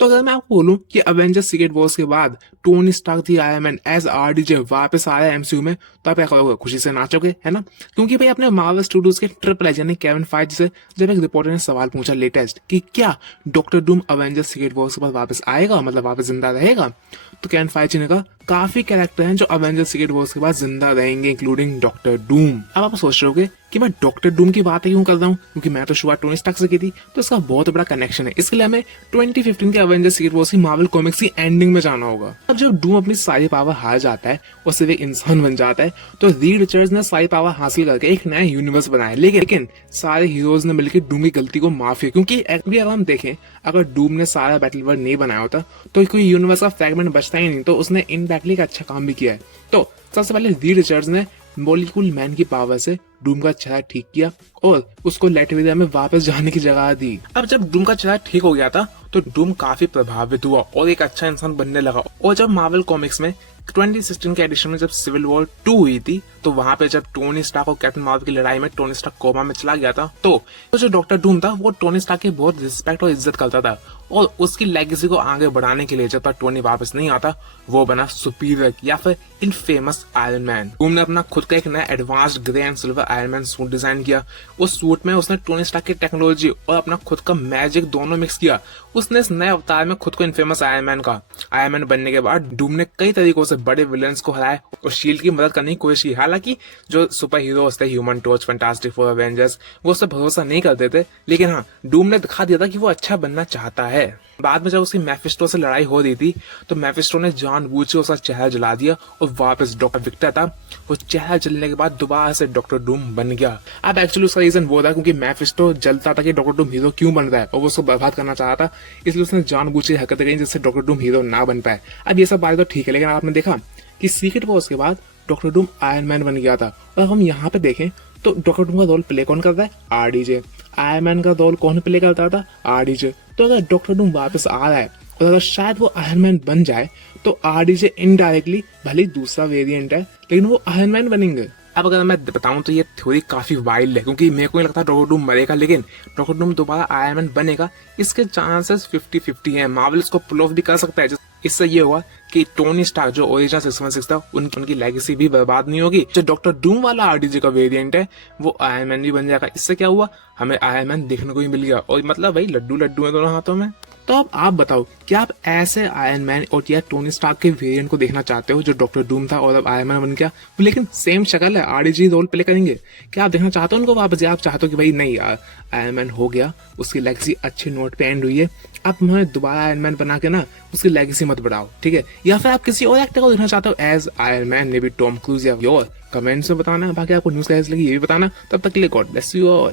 तो अगर मैं आपको बोलूं कि अवेंजर्स सीक्रेट वॉर्स के बाद टोनी स्टार्क दी आयरन मैन एज आरडीजे वापस आ रहा है एमसीयू में, तो आप क्या करोगे? खुशी से नाचोगे, है ना? क्योंकि भाई अपने मार्वल स्टूडियोज के ट्रिपल एजेंट केविन फाइज से जब एक रिपोर्टर ने सवाल पूछा लेटेस्ट कि क्या doctor Doom Avengers secret Wars के बाद वापस आएगा, मतलब वापस जिंदा रहेगा, तो केविन फाइज ने कहा काफी कैरेक्टर हैं जो अवेंजर्स सीक्रेट वॉर्स के बाद जिंदा रहेंगे, इंक्लूडिंग डॉक्टर डूम। अब आप सोच रहे होगे कि मैं डॉक्टर डूम की बात क्यों कर रहा हूँ, क्योंकि मैं तो शुरुआत टोनी स्टार्क से की थी, तो इसका बहुत बड़ा कनेक्शन है। इसके लिए हमें 2015 के अवेंजर्स सीक्रेट वॉर्स की मार्वल कॉमिक्स की एंडिंग में जाना होगा। अब जब डूम अपनी सारी पावर हार जाता है और सिर्फ एक इंसान बन जाता है, तो रीड रिचर्ड्स ने सारी पावर हासिल करके एक नया यूनिवर्स बनाया। लेकिन सारे हीरोज ने मिलकर डूम की गलती को माफ किया, क्योंकि अगर हम देखें, अगर डूम ने सारा बैटल वर्ल्ड नहीं बनाया होता तो कोई यूनिवर्स का फ्रैगमेंट बचता ही नहीं। तो उसने इनडायरेक्टली एक अच्छा काम भी किया है। तो सबसे पहले रीड रिचर्ड्स ने मॉलिक्यूल मैन की पावर से डूम का चेहरा ठीक किया और उसको लैटविरिया में वापस जाने की जगह दी। अब जब डूम का चेहरा ठीक हो गया था तो डूम काफी प्रभावित हुआ और एक अच्छा इंसान बनने लगा। और जब मार्वल कॉमिक्स में 2016 के एडिशन में जब सिविल वॉर 2 हुई थी, तो वहां पे जब टोनी स्टार्क और कैप्टन मार्वल की लड़ाई में टोनी स्टार्क कोमा में चला गया था, तो जो डॉक्टर डूम था वो टोनी स्टार्क की बहुत रिस्पेक्ट और इज्जत करता था। और उसकी लेगेसी को आगे बढ़ाने के लिए जब तक टोनी वापस नहीं आता, वो बना सुपीरियर या फिर इनफेमस आयरन मैन। डूम ने अपना खुद का एक नया advanced grey and silver iron man suit design किया। उस सूट में उसने टोनी स्टार्क की टेक्नोलॉजी और अपना खुद का मैजिक दोनों मिक्स किया। उसने इस नए अवतार में खुद को इनफेमस आयरन मैन का। आयरन मैन बनने के बाद डूम ने कई तरीकों से बड़े विलेंस को हराया और शील्ड की मदद करने की कोशिश की। हालांकि जो सुपर हीरोज थे, human torch, fantastic four, Avengers, वो सब भरोसा नहीं करते थे। लेकिन हाँ, डूम ने दिखा दिया था कि वो अच्छा बनना चाहता है। बाद में जब उसकी मैफिस्टो से लड़ाई हो रही थी, तो मैफिस्टो ने जानबूझ के उसका चेहरा जला दिया और वापस डॉक्टर विक्टर था, वो चेहरा जलने के बाद दोबारा से डॉक्टर डूम बन गया। अब एक्चुअली उसका रीजन वो था क्योंकि मैफिस्टो जलता था कि डॉक्टर डूम हीरो क्यों बन रहा है और वो उसको बर्बाद करना चाह रहा था, इसलिए उसने जानबूझ के हरकतें करी जिससे डॉक्टर डूम हीरो ना बन पाए। अब ये सब बात तो ठीक है, लेकिन आपने देखा कि सीक्रेट वॉर्स के बाद डॉक्टर डूम आयरन मैन बन गया था। और हम यहाँ पे देखें तो डॉक्टर डूम का रोल प्ले कौन करता है? आरडीजे। आयरन मैन का रोल कौन प्ले करता था? आरडीजे। तो अगर डॉक्टर डूम वापस आ रहा है और अगर शायद वो आयरन मैन बन जाए, तो आरडीजे इनडायरेक्टली भले दूसरा वेरिएंट है लेकिन वो आयरन मैन बनेंगे। अब अगर मैं बताऊं तो ये थ्योरी काफी वाइल्ड है, क्योंकि मेरे को नहीं लगता डॉक्टर डूम मरेगा, लेकिन डॉक्टर डूम दोबारा आयरन मैन बनेगा, इसके चांसेस 50-50 हैं। मार्वल इसको पुल ऑफ भी कर सकता है। इससे ये हुआ कि टोनी स्टार्क जो ओरिजिनल 616 था, उनकी लेगेसी भी बर्बाद नहीं होगी। जो डॉक्टर डूम वाला आरडीजे का वेरिएंट है वो आयरन मैन भी बन जाएगा। इससे क्या हुआ, हमें आयरन मैन देखने को ही मिल गया। और मतलब भाई लड्डू लड्डू है दोनों हाथों में। तो अब आप बताओ, क्या आप ऐसे आयरन मैन और या टोनी स्टार्क के वेरिएंट को देखना चाहते हो जो डॉक्टर डूम था और अब आयरन मैन बन गया, लेकिन सेम शक्ल है, आरडीजी रोल प्ले करेंगे? क्या आप देखना चाहते हो उनको वापस, या आप चाहते हो कि भाई नहीं यार, आयरन मैन हो गया, उसकी लेगेसी अच्छे नोट पे एंड हुई है, आप हमें दोबारा आयरन मैन बना के ना उसकी लेगेसी मत बढ़ाओ, ठीक है? या फिर आप किसी और एक्टर को देखना चाहते हो as Iron Man, maybe Tom Cruise या योर? कमेंट्स में बताना। बाकी आपको न्यूज़ कैसी लगी ये भी बताना। तब तक के लिए गॉड ब्लेस यू ऑल।